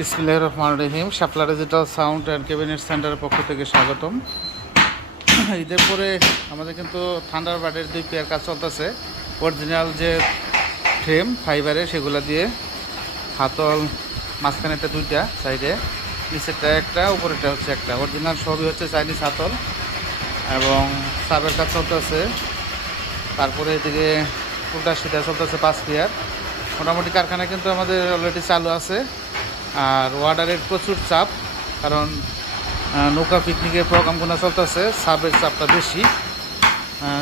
বিসমিল্লাহির রহমানির রহিম। শাপলা digital sound and cabinet সেন্টারের পক্ষ থেকে স্বাগতম। ঈদের পরে আমাদের কিন্তু থান্ডারবার্ডের 2 পেয়ার কাজ চলতেছে। অরিজিনাল যে ফ্রেম ফাইবারের সেগুলো দিয়ে হাতল মাঝখানেটা 2টা, সাইডে নিচেরটা একটা, উপরেরটা হচ্ছে একটা। অরিজিনাল সবই হচ্ছে চাইনিজ হাতল এবং সাবের কাজ চলতেছে। তারপরে এদিকে উল্টা সিধা চলতেছে 5 পেয়ার। মোটামুটি কারখানা কিন্তু আমাদের অলরেডি চালু আছে। আর অর্ডারের প্রচুর চাপ, কারণ নৌকা পিকনিকের প্রোগ্রামগুলো চলতেছে, সাবের চাপটা বেশি।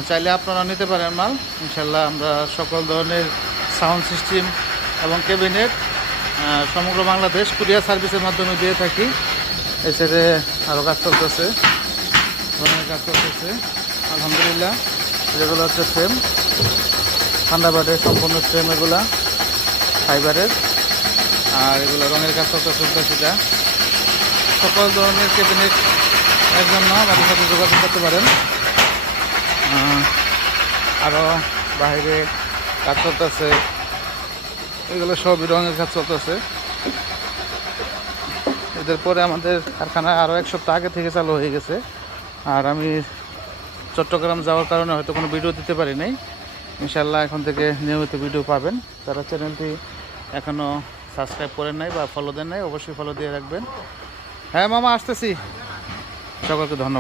চাইলে আপনারা নিতে পারেন মাল, ইনশাল্লাহ। আমরা সকল ধরনের সাউন্ড সিস্টেম এবং ক্যাবিনেট সমগ্র বাংলাদেশ কুরিয়ার সার্ভিসের মাধ্যমে দিয়ে থাকি। এছাড়া আরও কাজ চলতেছে, ধরনের কাজ চলতেছে আলহামদুলিল্লাহ। যেগুলো হচ্ছে ফ্রেম, থান্ডারবার্ডের সম্পূর্ণ ফ্রেম, এগুলা ফাইবারের। আর এগুলো রঙের কাজ চলতে সেটা। সকল ধরনের ক্যাবিনেট এর জন্য আমাদের সাথে যোগাযোগ করতে পারেন। আরও বাইরে কাজ চলতেছে, এগুলো সবই রঙের কাজ চলতেছে। এদের পরে আমাদের কারখানায় আরও 1 সপ্তাহ আগে থেকে চালু হয়ে গেছে। আর আমি চট্টগ্রাম যাওয়ার কারণে হয়তো কোনো ভিডিও দিতে পারি নাই। ইনশাল্লাহ এখন থেকে নিয়মিত ভিডিও পাবেন। যারা চ্যানেলটি এখনও সাবস্ক্রাইব করেন নাই বা ফলো দেন নাই, অবশ্যই ফলো দিয়ে রাখবেন। হ্যাঁ মামা, আসতেছি। সকলকে ধন্যবাদ।